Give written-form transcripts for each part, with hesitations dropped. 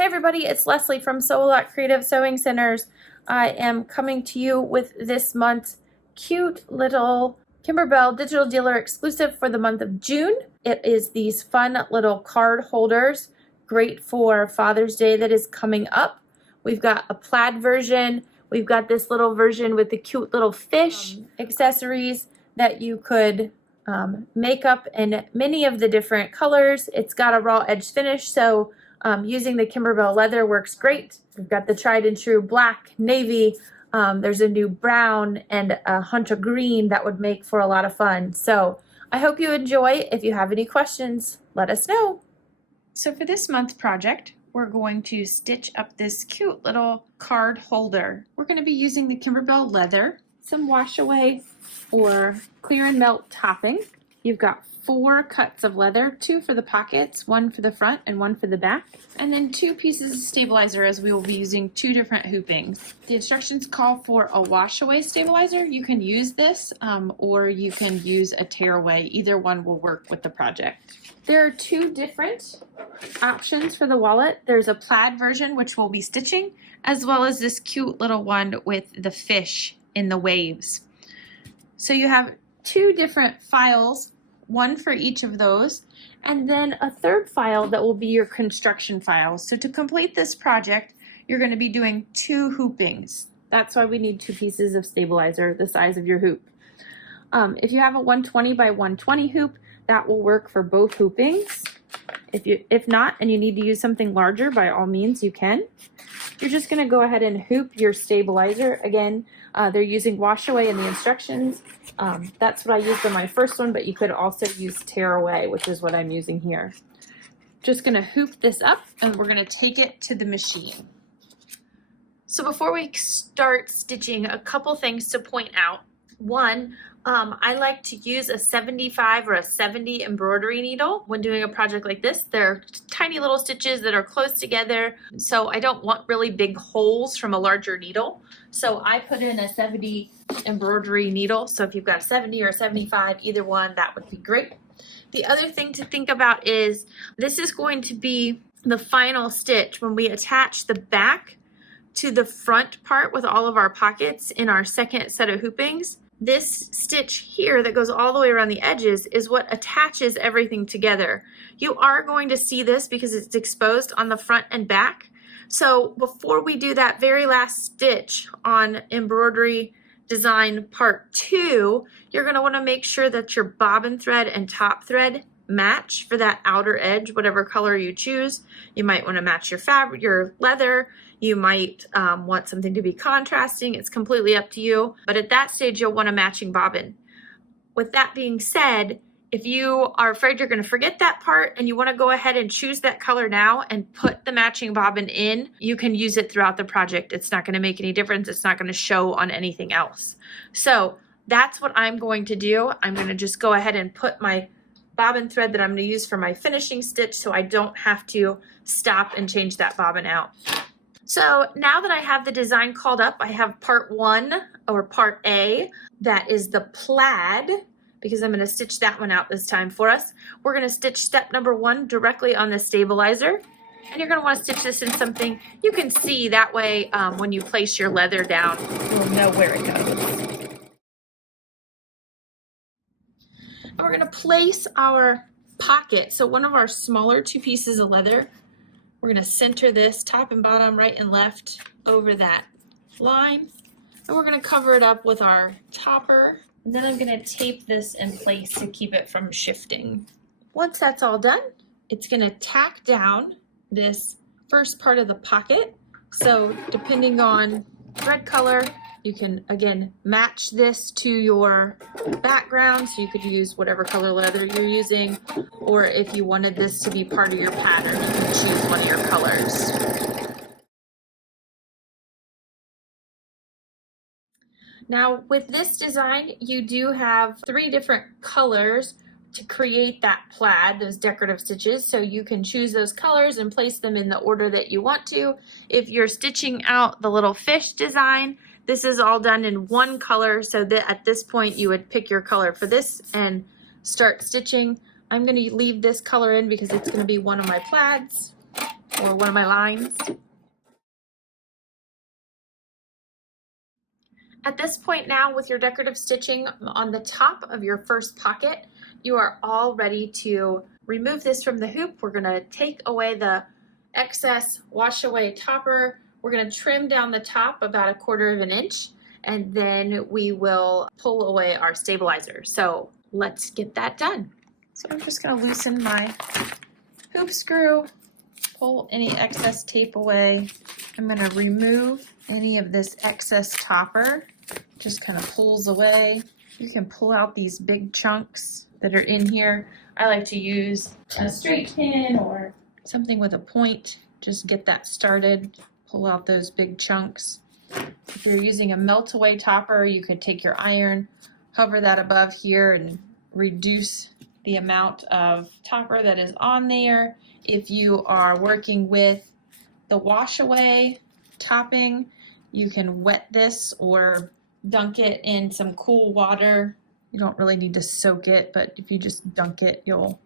Hey everybody, it's Leslie from Sew A Lot Creative Sewing Centers. I am coming to you with this month's cute little Kimberbell digital dealer exclusive for the month of June. It is these fun little card holders, great for Father's Day that is coming up. We've got a plaid version. We've got this little version with the cute little fish accessories that you could make up in many of the different colors. It's got a raw edge finish, so using the Kimberbell leather works great. We've got the tried and true black, navy. There's a new brown and a hunter green that would make for a lot of fun. So I hope you enjoy. If you have any questions, let us know. So for this month's project, we're going to stitch up this cute little card holder. We're going to be using the Kimberbell leather, some wash away or clear and melt topping. You've got 4 cuts of leather, 2 for the pockets, 1 for the front and 1 for the back, and then 2 pieces of stabilizer as we will be using 2 different hoopings. The instructions call for a wash away stabilizer. You can use this or you can use a tear away. Either one will work with the project. There are 2 different options for the wallet. There's a plaid version, which we'll be stitching, as well as this cute little one with the fish in the waves. So you have 2 different files, one for each of those, and then a third file that will be your construction file. So to complete this project, you're going to be doing 2 hoopings. That's why we need 2 pieces of stabilizer, the size of your hoop. If you have a 120 by 120 hoop, that will work for both hoopings. If not, and you need to use something larger, by all means you can. You're just going to go ahead and hoop your stabilizer. Again, they're using wash away in the instructions. That's what I used on my first one, but you could also use tear away, which is what I'm using here. Just going to hoop this up and we're going to take it to the machine. So before we start stitching, a couple things to point out. One, I like to use a 75 or a 70 embroidery needle when doing a project like this. They're tiny little stitches that are close together, so I don't want really big holes from a larger needle. So I put in a 70 embroidery needle. So if you've got a 70 or a 75, either one, that would be great. The other thing to think about is this is going to be the final stitch when we attach the back to the front part with all of our pockets in our second set of hoopings. This stitch here that goes all the way around the edges is what attaches everything together. You are going to see this because it's exposed on the front and back. So before we do that very last stitch on embroidery design part 2, you're going to want to make sure that your bobbin thread and top thread match for that outer edge, whatever color you choose. You might want to match your fabric, your leather. You might want something to be contrasting. It's completely up to you. But at that stage, you'll want a matching bobbin. With that being said, if you are afraid you're going to forget that part and you want to go ahead and choose that color now and put the matching bobbin in, you can use it throughout the project. It's not going to make any difference. It's not going to show on anything else. So that's what I'm going to do. I'm going to just go ahead and put my bobbin thread that I'm going to use for my finishing stitch so I don't have to stop and change that bobbin out. So now that I have the design called up, I have part 1 or part A, that is the plaid, because I'm going to stitch that one out this time for us. We're going to stitch step number 1 directly on the stabilizer, and you're going to want to stitch this in something you can see. That way when you place your leather down, you'll know where it goes. And we're going to place our pocket, so one of our smaller 2 pieces of leather. We're going to center this top and bottom, right and left, over that line. And we're going to cover it up with our topper. And then I'm going to tape this in place to keep it from shifting. Once that's all done, it's going to tack down this first part of the pocket. So depending on thread color, you can, again, match this to your background. So you could use whatever color leather you're using, or if you wanted this to be part of your pattern, you can choose one of your colors. Now with this design, you do have 3 different colors to create that plaid, those decorative stitches. So you can choose those colors and place them in the order that you want to. If you're stitching out the little fish design, this is all done in 1 color, so that at this point you would pick your color for this and start stitching. I'm going to leave this color in because it's going to be one of my plaids. or one of my lines. At this point now, with your decorative stitching on the top of your first pocket, you are all ready to remove this from the hoop. We're gonna take away the excess wash away topper. We're gonna trim down the top about 1/4 of an inch, and then we will pull away our stabilizer. So let's get that done. So I'm just gonna loosen my hoop screw, pull any excess tape away. I'm gonna remove any of this excess topper. Just kind of pulls away. You can pull out these big chunks that are in here. I like to use a straight pin or something with a point. Just get that started. Pull out those big chunks. If you're using a melt away topper, you could take your iron, hover that above here and reduce the amount of topper that is on there. If you are working with the wash away topping, you can wet this or dunk it in some cool water. You don't really need to soak it, but if you just dunk it, you'll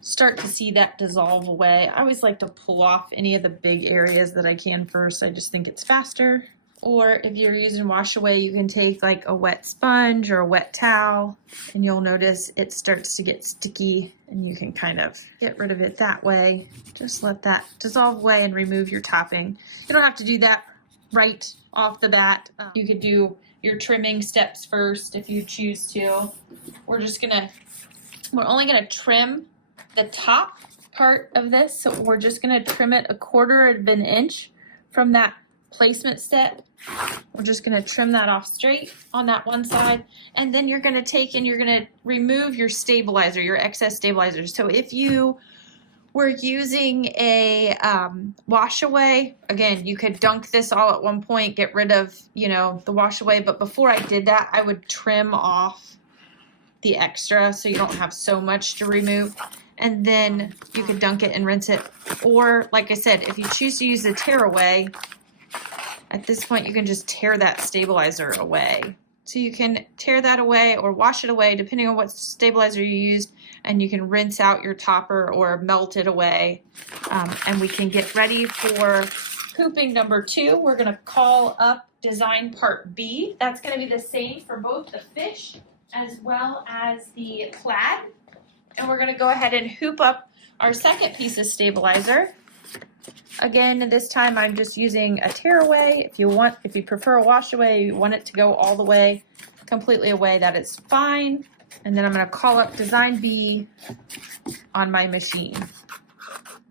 start to see that dissolve away. I always like to pull off any of the big areas that I can first. I just think it's faster. Or if you're using wash away, you can take like a wet sponge or a wet towel, and you'll notice it starts to get sticky, and you can kind of get rid of it that way. Just let that dissolve away and remove your topping. You don't have to do that right off the bat. You could do your trimming steps first if you choose to. We're only gonna trim the top part of this, so we're just gonna trim it 1/4 of an inch from that placement step. We're just gonna trim that off straight on that one side, and then you're gonna take and you're gonna remove your stabilizer, your excess stabilizer. So if you were using a wash away, again, you could dunk this all at one point, get rid of, the wash away, but before I did that, I would trim off the extra so you don't have so much to remove. And then you could dunk it and rinse it. Or like I said, if you choose to use the tear away, at this point you can just tear that stabilizer away. So you can tear that away or wash it away depending on what stabilizer you used, and you can rinse out your topper or melt it away. And we can get ready for hooping number 2. We're gonna call up design part B. That's gonna be the same for both the fish as well as the plaid. And we're gonna go ahead and hoop up our second piece of stabilizer. Again, this time I'm just using a tear away. If you prefer a wash away, you want it to go all the way, completely away, that is fine. And then I'm gonna call up design B on my machine.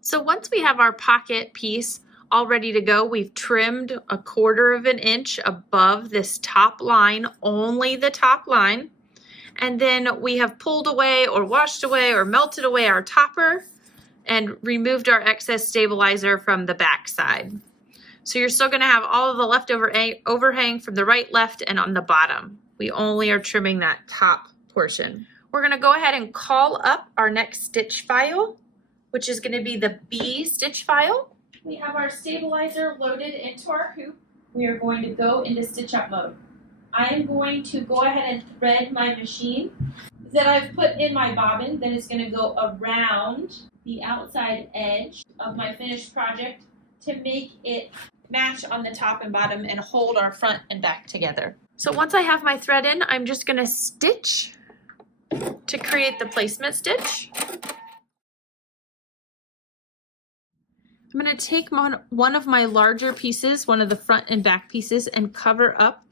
So once we have our pocket piece all ready to go, we've trimmed 1/4 of an inch above this top line, only the top line. And then we have pulled away or washed away or melted away our topper and removed our excess stabilizer from the back side. So you're still gonna have all of the leftover overhang from the right, left, and on the bottom. We only are trimming that top portion. We're gonna go ahead and call up our next stitch file, which is gonna be the B stitch file. We have our stabilizer loaded into our hoop. We are going to go into stitch up mode. I am going to go ahead and thread my machine that I've put in my bobbin that is gonna go around the outside edge of my finished project to make it match on the top and bottom and hold our front and back together. So once I have my thread in, I'm just gonna stitch to create the placement stitch. I'm gonna take one of my larger pieces, one of the front and back pieces, and cover up,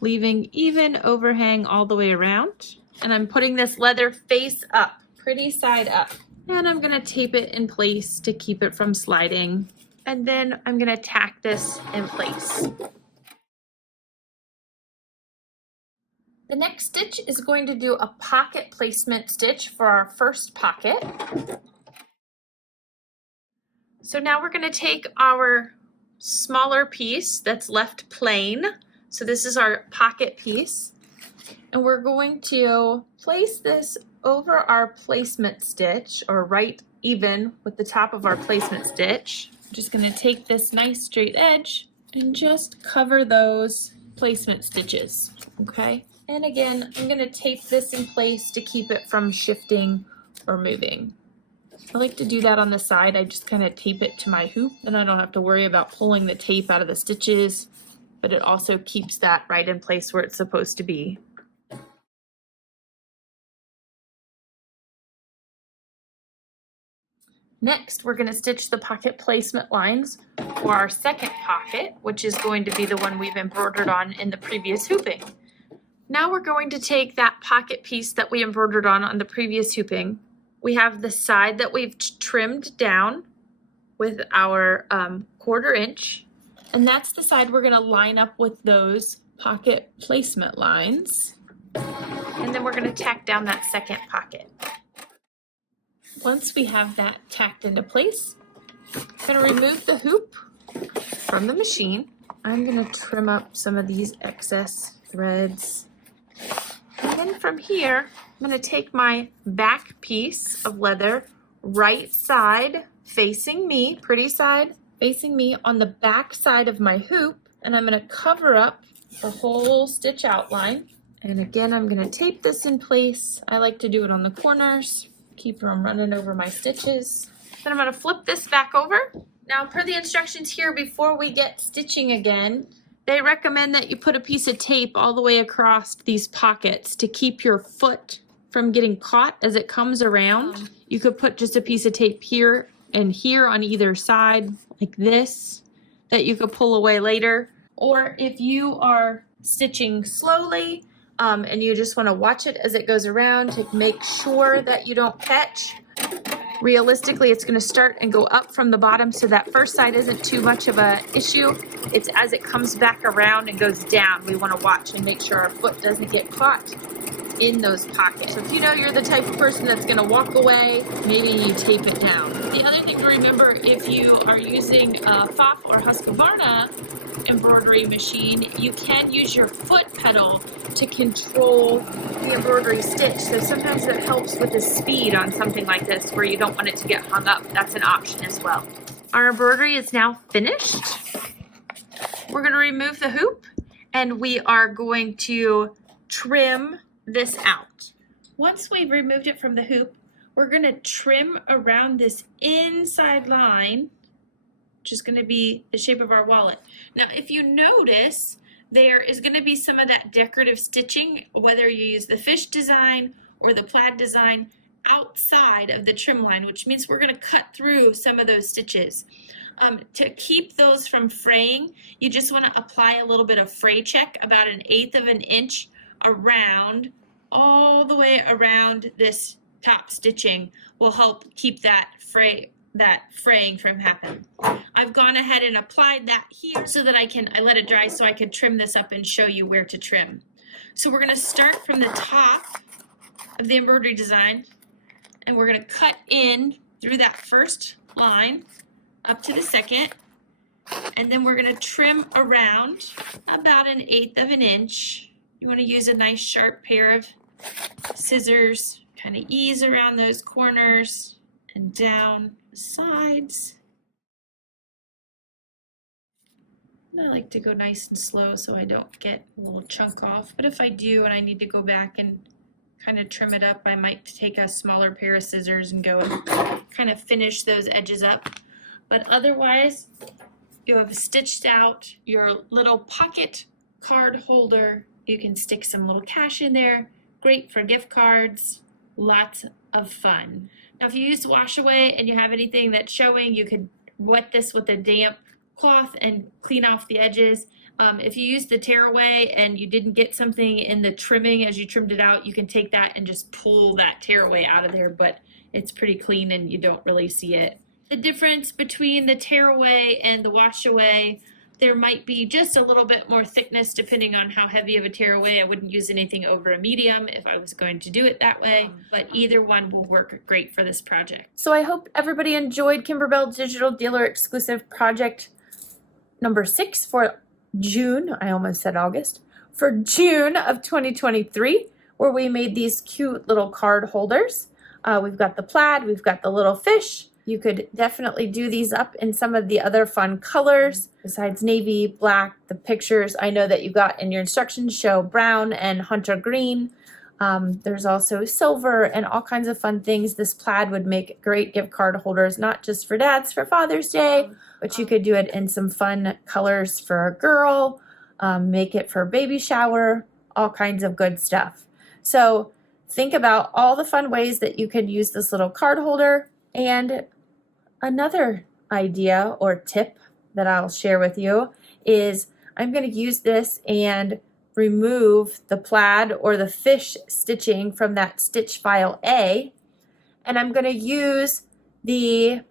leaving even overhang all the way around. And I'm putting this leather face up, pretty side up. And I'm gonna tape it in place to keep it from sliding. And then I'm gonna tack this in place. The next stitch is going to do a pocket placement stitch for our first pocket. So now we're gonna take our smaller piece that's left plain. So this is our pocket piece. And we're going to place this over our placement stitch, or right even with the top of our placement stitch. I'm just gonna take this nice straight edge and just cover those placement stitches, okay? And again, I'm gonna tape this in place to keep it from shifting or moving. I like to do that on the side. I just kind of tape it to my hoop, and I don't have to worry about pulling the tape out of the stitches, but it also keeps that right in place where it's supposed to be. Next, we're going to stitch the pocket placement lines for our second pocket, which is going to be the one we've embroidered on in the previous hooping. Now we're going to take that pocket piece that we embroidered on the previous hooping. We have the side that we've trimmed down with our 1/4 inch, and that's the side we're going to line up with those pocket placement lines. And then we're going to tack down that second pocket. Once we have that tacked into place, I'm going to remove the hoop from the machine. I'm going to trim up some of these excess threads. And then from here, I'm going to take my back piece of leather, right side facing me, pretty side facing me on the back side of my hoop, and I'm going to cover up the whole stitch outline. And again, I'm going to tape this in place. I like to do it on the corners, keep from running over my stitches. Then I'm going to flip this back over. Now, per the instructions here, before we get stitching again, they recommend that you put a piece of tape all the way across these pockets to keep your foot from getting caught as it comes around. You could put just a piece of tape here and here on either side, like this, that you could pull away later. Or if you are stitching slowly and you just want to watch it as it goes around to make sure that you don't catch, realistically, it's going to start and go up from the bottom, so that first side isn't too much of an issue. It's as it comes back around and goes down, we want to watch and make sure our foot doesn't get caught in those pockets. So if you know you're the type of person that's going to walk away, maybe you tape it down. The other thing to remember, if you are using a FOF or Husqvarna embroidery machine, you can use your foot pedal to control the embroidery stitch. So sometimes it helps with the speed on something like this where you don't want it to get hung up. That's an option as well. Our embroidery is now finished. We're going to remove the hoop and we are going to trim this out. Once we've removed it from the hoop, we're going to trim around this inside line, which is going to be the shape of our wallet. Now, if you notice, there is going to be some of that decorative stitching, whether you use the fish design or the plaid design, outside of the trim line, which means we're going to cut through some of those stitches. To keep those from fraying, you just want to apply a little bit of fray check, about 1/8 of an inch around, all the way around this top stitching will help keep that fraying from happening. I've gone ahead and applied that here so that I let it dry so I could trim this up and show you where to trim. So we're going to start from the top of the embroidery design, and we're going to cut in through that first line up to the second, and then we're going to trim around about 1/8 of an inch. You want to use a nice sharp pair of scissors, kind of ease around those corners and down the sides. And I like to go nice and slow so I don't get a little chunk off, but if I do and I need to go back and kind of trim it up, I might take a smaller pair of scissors and go and kind of finish those edges up. But otherwise, you have stitched out your little pocket card holder. You can stick some little cash in there. Great for gift cards. Lots of fun. Now, if you use wash away and you have anything that's showing, you could wet this with a damp cloth and clean off the edges. If you use the tearaway and you didn't get something in the trimming as you trimmed it out, you can take that and just pull that tearaway out of there, but it's pretty clean and you don't really see it. The difference between the tearaway and the wash away, there might be just a little bit more thickness depending on how heavy of a tearaway. I wouldn't use anything over a medium if I was going to do it that way, but either one will work great for this project. So I hope everybody enjoyed Kimberbell Digital Dealer Exclusive Project number 6 for June, I almost said August, for June of 2023, where we made these cute little card holders. We've got the plaid, we've got the little fish. You could definitely do these up in some of the other fun colors besides navy, black. The pictures I know that you got in your instructions show brown and hunter green. There's also silver and all kinds of fun things. This plaid would make great gift card holders, not just for dads for Father's Day, but you could do it in some fun colors for a girl, make it for a baby shower, all kinds of good stuff. So think about all the fun ways that you can use this little card holder. And another idea or tip that I'll share with you is I'm going to use this and remove the plaid or the fish stitching from that stitch file A, and I'm going to use the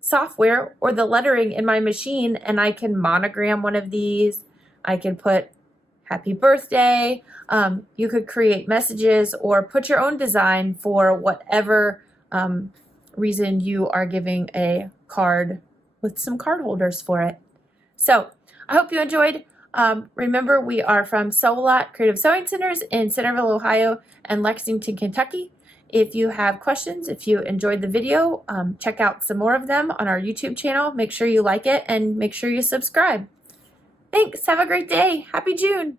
software or the lettering in my machine, and I can monogram one of these. I can put happy birthday. You could create messages or put your own design for whatever reason you are giving a card with some card holders for it. So I hope you enjoyed. Remember, we are from Sew-A-Lot Creative Sewing Centers in Centerville, Ohio and Lexington, Kentucky. If you have questions, if you enjoyed the video, check out some more of them on our YouTube channel. Make sure you like it and make sure you subscribe. Thanks. Have a great day. Happy June.